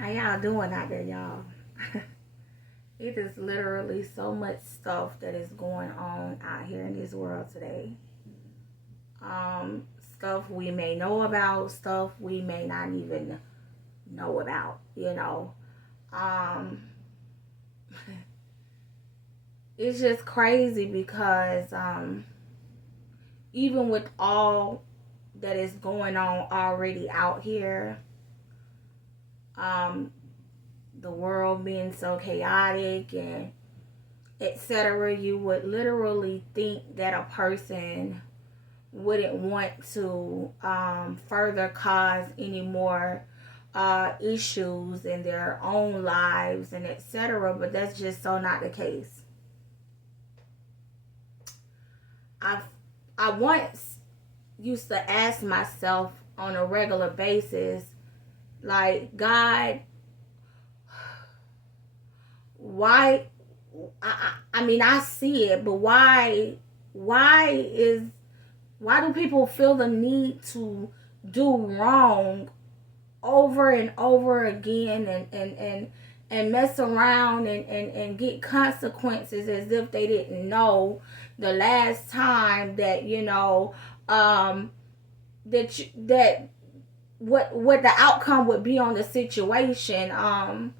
How y'all doing out there, y'all? It is literally so much stuff that is going on out here in this world today. Stuff we may know about, stuff we may not even know about. Um, it's just crazy because even with all that is going on already out here, um, the world being so chaotic and etc., you would literally think that a person wouldn't want to further cause any more issues in their own lives and etc., but that's just so not the case. I once used to ask myself on a regular basis, like, God, why? I mean, I see it, but why do people feel the need to do wrong over and over again and mess around and get consequences as if they didn't know the last time that that what the outcome would be on the situation. And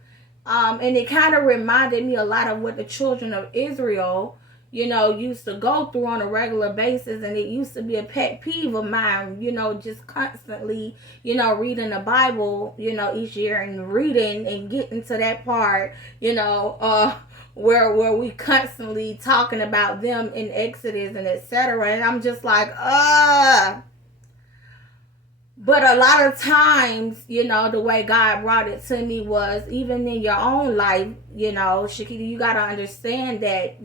it kind of reminded me a lot of what the children of Israel, used to go through on a regular basis. And it used to be a pet peeve of mine, just constantly, reading the Bible, each year and reading and getting to that part, where we constantly talking about them in Exodus and etc. And I'm just like, But a lot of times, the way God brought it to me was even in your own life, Shakita, you got to understand that,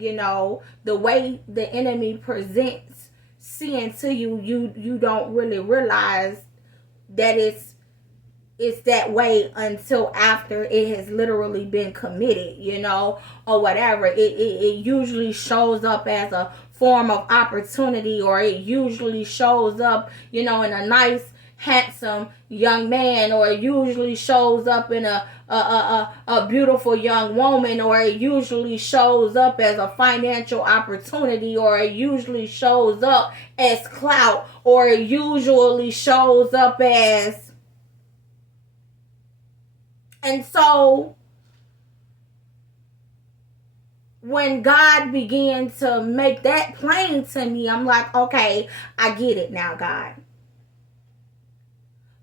the way the enemy presents sin to you, you don't really realize that it's that way until after it has literally been committed, or whatever. It usually shows up as a form of opportunity, or it usually shows up, in a nice, handsome young man, or it usually shows up in a beautiful young woman, or it usually shows up as a financial opportunity, or it usually shows up as clout, or it usually shows up as. And so when God began to make that plain to me, I'm like, okay, I get it now, God.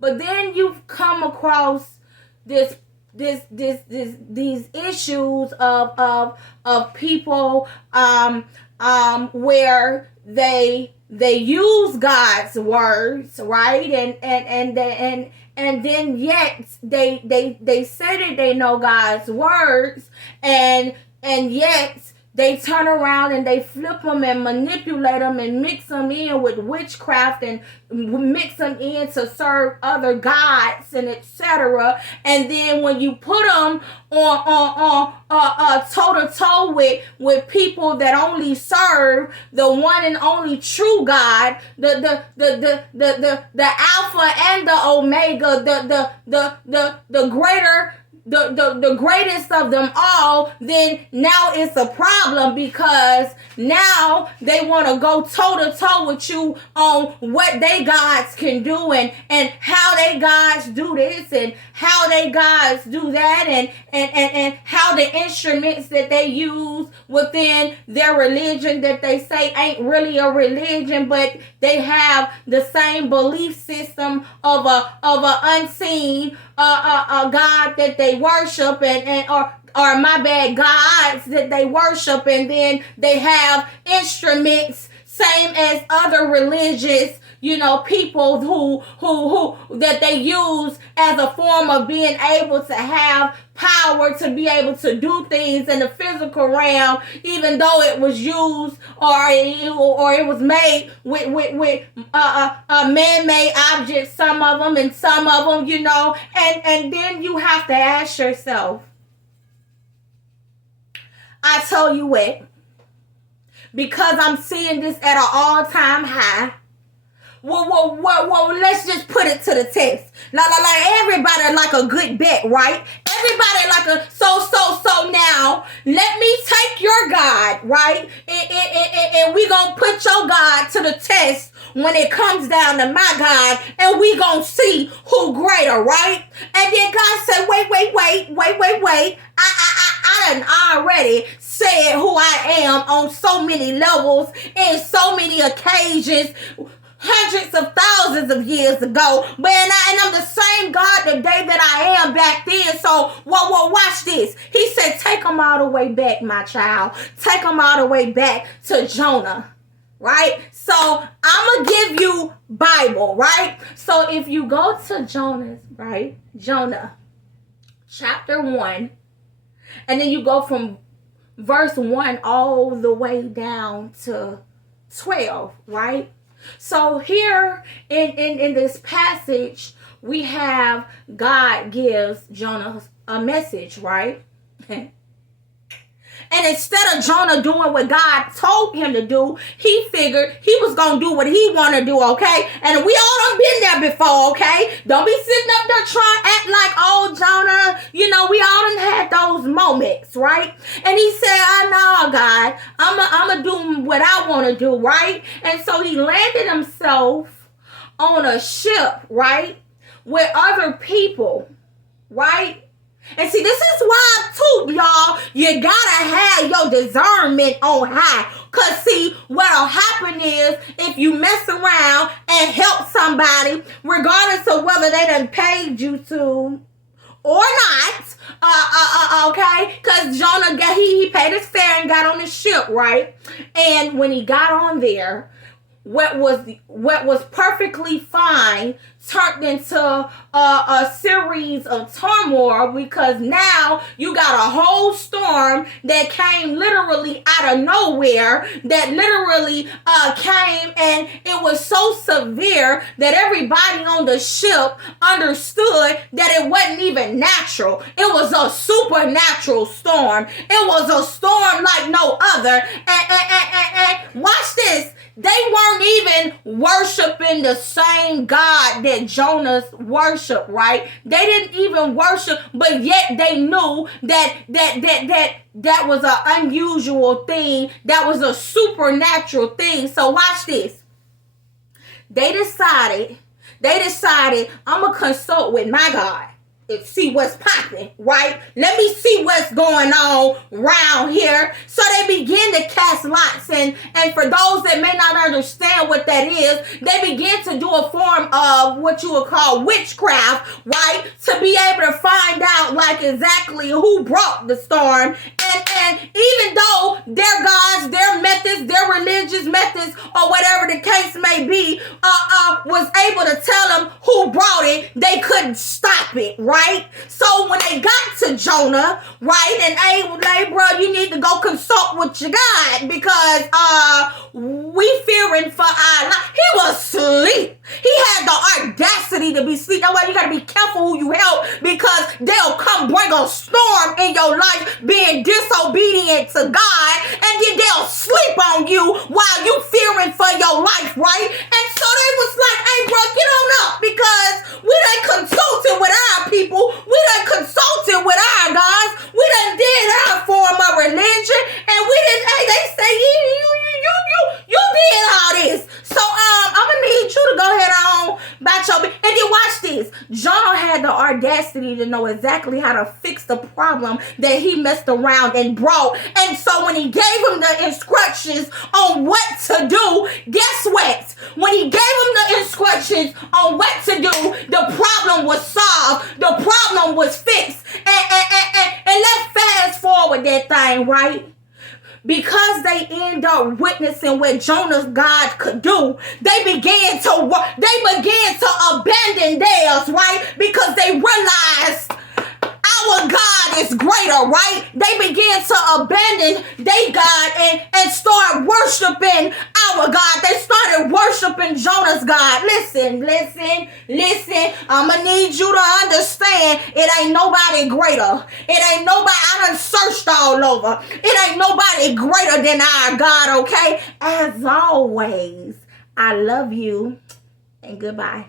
But then you've come across these issues of people where they use God's words, right? And then yet they say that they know God's words, and yet they turn around and they flip them and manipulate them and mix them in with witchcraft and mix them in to serve other gods and etc. And then when you put them on toe to toe with people that only serve the one and only true God, the Alpha and the Omega, the greater. The greatest of them all, then now it's a problem, because now they want to go toe to toe with you on what they gods can do and how they gods do this and how they gods do that and how the instruments that they use within their religion that they say ain't really a religion, but they have the same belief system of a unseen a God that they worship or my bad, gods that they worship, and then they have instruments same as other religious people who that they use as a form of being able to have power to be able to do things in the physical realm, even though it was used or it was made with man-made objects, some of them, and some of them, and then you have to ask yourself, I tell you what, because I'm seeing this at an all-time high. Well, let's just put it to the test. Like everybody like a good bet, right? everybody like a so now let me take your God, right? And we gonna put your God to the test when it comes down to my God, and we gonna see who greater, right? And then God said, wait. I done already said who I am on so many levels in so many occasions, hundreds of thousands of years ago. But and I'm the same God today that I am back then. So, watch this. He said, take them all the way back, my child. Take them all the way back to Jonah, right? So, I'm going to give you Bible, right? So, if you go to Jonah, chapter 1, and then you go from verse 1 all the way down to 12, right? So here in this passage, we have God gives Jonah a message, right? And instead of Jonah doing what God told him to do, he figured he was going to do what he want to do, okay? And we all done been there before, okay? Don't be sitting up there trying to act like, oh, Jonah, we all done had those moments, right? And he said, I know, God, I'm going to do what I want to do, right? And so he landed himself on a ship, right, with other people, right? And see, this is why, too, y'all, you gotta have your discernment on high. Because, see, what'll happen is if you mess around and help somebody, regardless of whether they done paid you to or not, okay? Because Jonah, he paid his fare and got on the ship, right? And when he got on there, what was perfectly fine turned into a series of turmoil, because now you got a whole storm that came literally out of nowhere, that literally came, and it was so severe that everybody on the ship understood that it wasn't even natural. It was a supernatural storm. It was a storm like no other. And watch this. They weren't even worshiping the same God that Jonah's worshiped, right? They didn't even worship, but yet they knew that was an unusual thing. That was a supernatural thing. So watch this. They decided, I'm going to consult with my God and see what's popping, right? Let me see what's going on around here. So they begin to cast lots. And for those that may not understand what that is, they begin to do a form of what you would call witchcraft, right? To be able to find out like exactly who brought the storm. And even though their gods, their methods, their religious methods, or whatever the case may be, was able to tell them who brought it, they couldn't stop it, right? So when they got to Jonah, right, and hey, bro, you need to go consult with your God, because we fearing for our life. He was asleep. He had the audacity to be asleep. That's why you got to be careful who you help, because they'll come bring a storm in your life being disobedient to God, and then they'll sleep on you while you fearing for your life, right? And so they was like, hey, bro, get on up, because we done consulted with our people. We done consulted with our gods. We done did our form of religion, and we didn't, hey, they say, you did all this. So, I'm gonna need you to go ahead on about your, and then watch this. Jonah had the audacity to know exactly how to fix the problem that he messed around and brought. And so when he gave him the instructions on what to do, guess what? When he gave him the instructions on what to do, the problem was solved. The problem was fixed. And let's fast forward that thing, right? Because they end up witnessing what Jonah's God could do, they began to abandon theirs, right? Because they realized our God is greater, right? They began to abandon their God and start worshiping our God. They started worshiping Jonah's God. Listen. I'm going to need you to understand, it ain't nobody greater. It ain't nobody, I done searched all over. It ain't nobody greater than our God, okay? As always, I love you, and goodbye.